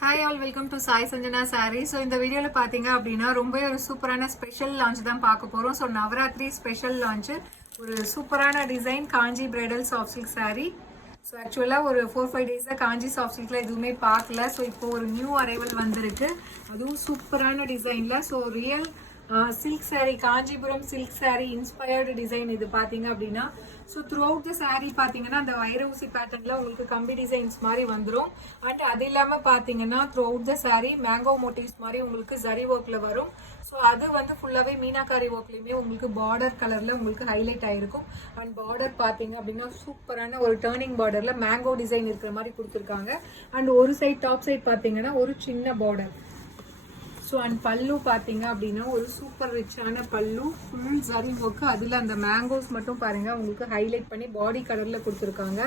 Hi all, welcome to Sai Sanjana sorry. So இந்த வீடியோவில் பார்த்தீங்க அப்படின்னா ரொம்ப ஒரு சூப்பரான ஸ்பெஷல் லான்ச் தான் பார்க்க போகிறோம். ஸோ நவராத்திரி ஸ்பெஷல் லான்ச்சு ஒரு சூப்பரான design Kanchi bridal soft silk sari. So ஆக்சுவலாக ஒரு 4-5 டேஸாக காஞ்சி சாஃப்ட் சில்கில் எதுவுமே பார்க்கல. ஸோ இப்போ ஒரு நியூ அரைவல் வந்திருக்கு, அதுவும் சூப்பரான டிசைனில். So real silk sorry, Kanchipuram silk sorry inspired design இது பார்த்தீங்க அப்படின்னா. So through out the sari பார்த்தீங்கன்னா அந்த வைர ஊசி பேட்டர்னில் உங்களுக்கு கம்பி டிசைன்ஸ் மாதிரி வந்துடும். அண்ட் அது இல்லாமல் பார்த்தீங்கன்னா through out the sari mango motives மாதிரி உங்களுக்கு ஜரி ஒர்க்கில் வரும். ஸோ அது வந்து ஃபுல்லாகவே மீனாக்காரி ஒர்க்லேயுமே உங்களுக்கு பார்டர் கலரில் உங்களுக்கு ஹைலைட் ஆகிருக்கும். அண்ட் பார்டர் பார்த்தீங்க அப்படின்னா சூப்பரான ஒரு டேர்னிங் பார்டரில் மேங்கோ டிசைன் இருக்கிற மாதிரி கொடுத்துருக்காங்க. அண்ட் ஒரு சைட் டாப் சைட் பார்த்தீங்கன்னா ஒரு சின்ன பார்டர். ஸோ அண்ட் பல்லு பார்த்தீங்க அப்படின்னா ஒரு சூப்பர் ரிச்சான பல்லு, ஃபுல் ஜரி ஒர்க்கு, அதில் அந்த மேங்கோஸ் மட்டும் பாருங்கள் உங்களுக்கு ஹைலைட் பண்ணி பாடி கலரில் கொடுத்துருக்காங்க.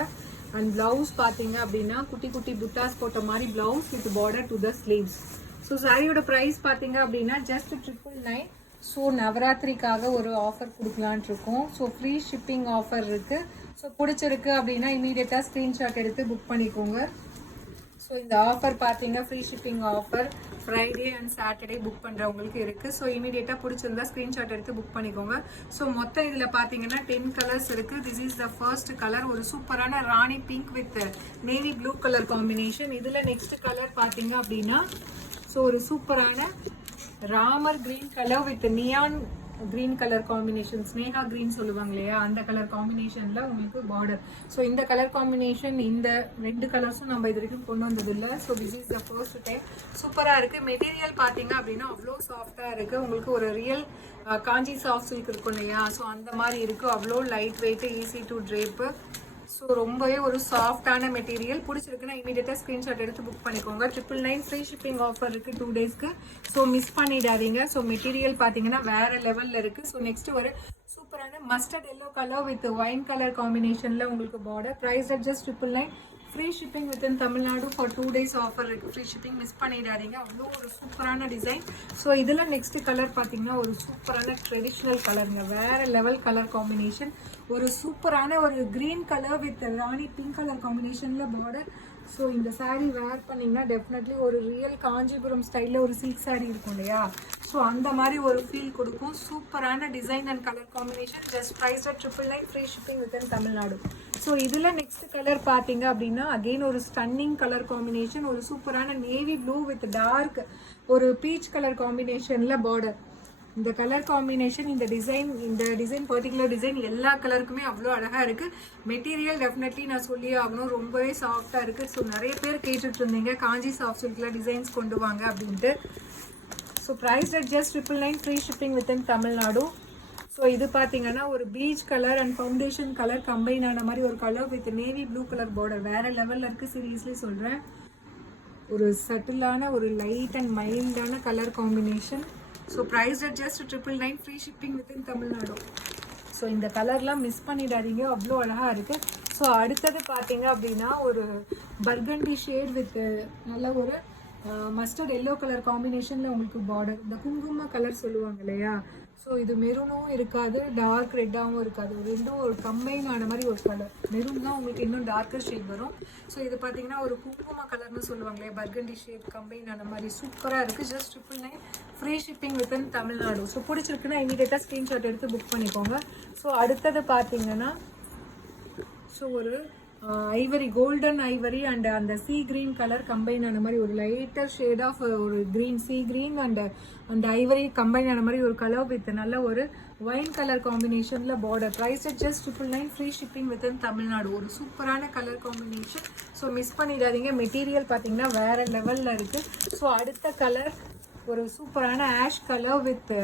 அண்ட் ப்ளவுஸ் பார்த்தீங்க அப்படின்னா குட்டி குட்டி புட்டாஸ் போட்ட மாதிரி blouse with border to the sleeves. So சாரியோட ப்ரைஸ் பார்த்தீங்க அப்படின்னா ஜஸ்ட் 999. ஸோ நவராத்திரிக்காக ஒரு ஆஃபர் கொடுக்கலான்ட்டு இருக்கோம். ஸோ ஃப்ரீ ஷிப்பிங் ஆஃபர் இருக்குது. ஸோ பிடிச்சிருக்கு அப்படின்னா இமீடியட்டாக ஸ்க்ரீன்ஷாட் எடுத்து புக் பண்ணிக்கோங்க. ஸோ இந்த ஆஃபர் பார்த்தீங்க free shipping offer Friday and Saturday book பண்ணுறவங்களுக்கு இருக்குது. ஸோ இமீடியட்டாக பிடிச்சிருந்தா ஸ்க்ரீன்ஷாட் எடுத்து புக் பண்ணிக்கோங்க. ஸோ மொத்தம் இதில் பார்த்தீங்கன்னா 10 கலர்ஸ் இருக்குது. This is the first colour, ஒரு சூப்பரான ராணி pink with navy blue colour combination. இதில் நெக்ஸ்ட் கலர் பார்த்தீங்க அப்படின்னா ஸோ ஒரு சூப்பரான ராமர் green colour with neon green colour combination, Sneha green சொல்லுவாங்க இல்லையா, அந்த கலர் காம்பினேஷன்ல உங்களுக்கு பார்டர். ஸோ இந்த கலர் காம்பினேஷன் இந்த ரெண்டு கலர்ஸும் நம்ம இது வரைக்கும் கொண்டு வந்தது இல்லை. So this is the first time. சூப்பராக இருக்குது. மெட்டீரியல் பார்த்தீங்க அப்படின்னா அவ்வளோ சாஃப்டாக இருக்குது. உங்களுக்கு ஒரு ரியல் காஞ்சி சாஃப்ட் சில்க் இருக்கும் இல்லையா, ஸோ அந்த மாதிரி இருக்குது. அவ்வளோ light weight, easy to drape. So ரொம்பவே ஒரு சாஃப்டான மெட்டீரியல். பிடிச்சிருக்குன்னா இமீடியட்டாக ஸ்க்ரீன்ஷாட் எடுத்து புக் பண்ணிக்கோங்க. 999 ஃப்ரீ ஷிப்பிங் ஆஃபர் இருக்குது 2 டேஸ்க்கு. ஸோ மிஸ் பண்ணிடாதீங்க. ஸோ மெட்டீரியல் பார்த்தீங்கன்னா வேறு லெவலில் இருக்குது. ஸோ நெக்ஸ்ட் ஒரு சூப்பரான mustard yellow colour with wine colour காம்பினேஷனில் உங்களுக்கு border. Price at just 999. Free shipping within Tamil Nadu for 2 days offer இருக்குது. ஃப்ரீ ஷிப்பிங் மிஸ் பண்ணிடாதீங்க. அவ்வளோ ஒரு சூப்பரான டிசைன். ஸோ இதில் நெக்ஸ்ட் கலர் பார்த்தீங்கன்னா ஒரு சூப்பரான ட்ரெடிஷ்னல் கலருங்க, வேறு லெவல் கலர் காம்பினேஷன். ஒரு சூப்பரான ஒரு green colour with Rani pink colour காம்பினேஷனில் பார்டர். ஸோ இந்த சாரீ வேர் பண்ணிங்கன்னா டெஃபினெட்லி ஒரு ரியல் காஞ்சிபுரம் ஸ்டைலில் ஒரு சில்க் சாரீ இருக்கும் இல்லையா, ஸோ அந்த மாதிரி ஒரு ஃபீல் கொடுக்கும். சூப்பரான design and colour combination. Just price at 999 free shipping within Tamil Nadu. So இதில் நெக்ஸ்ட் கலர் பார்த்தீங்க அப்படின்னா அகெயின் ஒரு ஸ்டன்னிங் கலர் காம்பினேஷன், ஒரு சூப்பரான நேவி ப்ளூ வித் டார்க் ஒரு பீச் கலர் காம்பினேஷனில் பார்டர். இந்த கலர் காம்பினேஷன், இந்த டிசைன் பர்டிகுலர் டிசைன் எல்லா கலருக்குமே அவ்வளோ அழகாக இருக்குது. மெட்டீரியல் டெஃபினெட்லி நான் சொல்லி ஆகணும், ரொம்பவே சாஃப்டாக இருக்குது. ஸோ நிறைய பேர் கேட்டுட்டு இருந்தீங்க காஞ்சி சாஃப்ட் சில்கில் டிசைன்ஸ் கொண்டு வாங்க அப்படின்ட்டு. So price at just 999 free shipping within Tamil Nadu. So இது பார்த்தீங்கன்னா ஒரு peach colour and foundation colour combine ஆன மாதிரி ஒரு colour with navy blue colour border. வேறு லெவலில் இருக்குது, சீரியஸ்லி சொல்கிறேன். ஒரு சட்டிலான ஒரு லைட் அண்ட் மைல்டான colour combination. So price at just 999 free shipping within Tamil Nadu. So இந்த கலர்லாம் மிஸ் பண்ணிடாதீங்க, அவ்வளோ அழகாக இருக்குது. ஸோ அடுத்தது பார்த்தீங்க அப்படின்னா ஒரு பர்கண்டி ஷேட் வித் நல்ல ஒரு மஸ்டர்ட் எல்லோ கலர் காம்பினேஷனில் உங்களுக்கு பார்டர். இந்த குங்கும கலர் சொல்லுவாங்க இல்லையா, ஸோ இது மெரூனும் இருக்காது, டார்க் ரெட்டாகவும் இருக்காது, ரெண்டும் ஒரு கம்பைன் ஆன மாதிரி ஒரு கலர். மெரூன் தான் உங்களுக்கு இன்னும் டார்க்கர் ஷேட் வரும். ஸோ இது பார்த்தீங்கன்னா ஒரு குங்கும கலர்னு சொல்லுவாங்க இல்லையா, பர்கண்டி ஷேட் கம்பைன் ஆன மாதிரி சூப்பராக இருக்குது. Just 999 free shipping within Tamil Nadu. So பிடிச்சிருக்குன்னா இமீடியட்டாக ஸ்க்ரீன்ஷாட் எடுத்து புக் பண்ணிக்கோங்க. ஸோ அடுத்தது பார்த்தீங்கன்னா ஸோ ஒரு ஐவரி, கோல்டன் ஐவரி அண்ட் அந்த சீ கிரீன் கலர் கம்பைன் ஆன மாதிரி ஒரு லைட்டர் ஷேட் ஆஃப் ஒரு கிரீன், சீ கிரீன் அண்ட் அந்த ஐவரி கம்பைன் ஆன மாதிரி ஒரு கலர் வித் நல்ல ஒரு ஒயின் கலர் காம்பினேஷனில் border. Price at just 999 free shipping within Tamil Nadu. ஒரு சூப்பரான கலர் காம்பினேஷன். ஸோ மிஸ் பண்ணிடாதீங்க. மெட்டீரியல் பார்த்தீங்கன்னா வேறு லெவலில் இருக்குது. ஸோ அடுத்த கலர் ஒரு சூப்பரான ஆஷ் கலர் வித்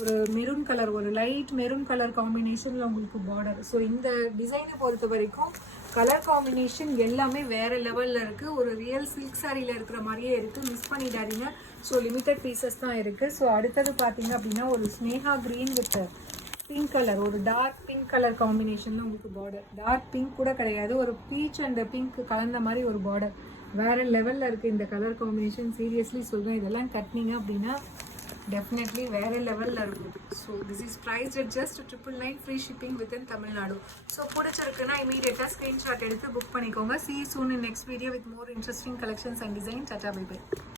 ஒரு மெரூன் கலர், ஒரு லைட் மெரூன் கலர் காம்பினேஷனில் உங்களுக்கு பார்டர். ஸோ இந்த டிசைனை பொறுத்த வரைக்கும் கலர் காம்பினேஷன் எல்லாமே வேறு லெவலில் இருக்குது. ஒரு ரியல் சில்க் சாரியில் இருக்கிற மாதிரியே இருக்குது, மிஸ் பண்ணிடாதீங்க. ஸோ லிமிட்டட் பீசஸ் தான் இருக்குது. ஸோ அடுத்தது பார்த்தீங்க அப்படின்னா ஒரு Sneha green with pink colour, ஒரு டார்க் பிங்க் கலர் காம்பினேஷனில் உங்களுக்கு பார்டர். டார்க் பிங்க் கூட கிடையாது, ஒரு பீச் அண்ட் பிங்க் கலந்த மாதிரி ஒரு பார்டர். வேறு லெவலில் இருக்குது இந்த கலர் காம்பினேஷன். சீரியஸ்லி சொல்கிறேன், இதெல்லாம் கட்டினீங்க அப்படின்னா டெஃபினெட்லி வேற லெவலில் இருக்கும். So this is price at just 999, free shipping within Tamil Nadu. So பிடிச்சிருக்குன்னா இமீடியட்டாக ஸ்க்ரீன்ஷாட் எடுத்து புக் பண்ணிக்கோங்க. See you soon in next video with more interesting collections and design. Tata, bye bye.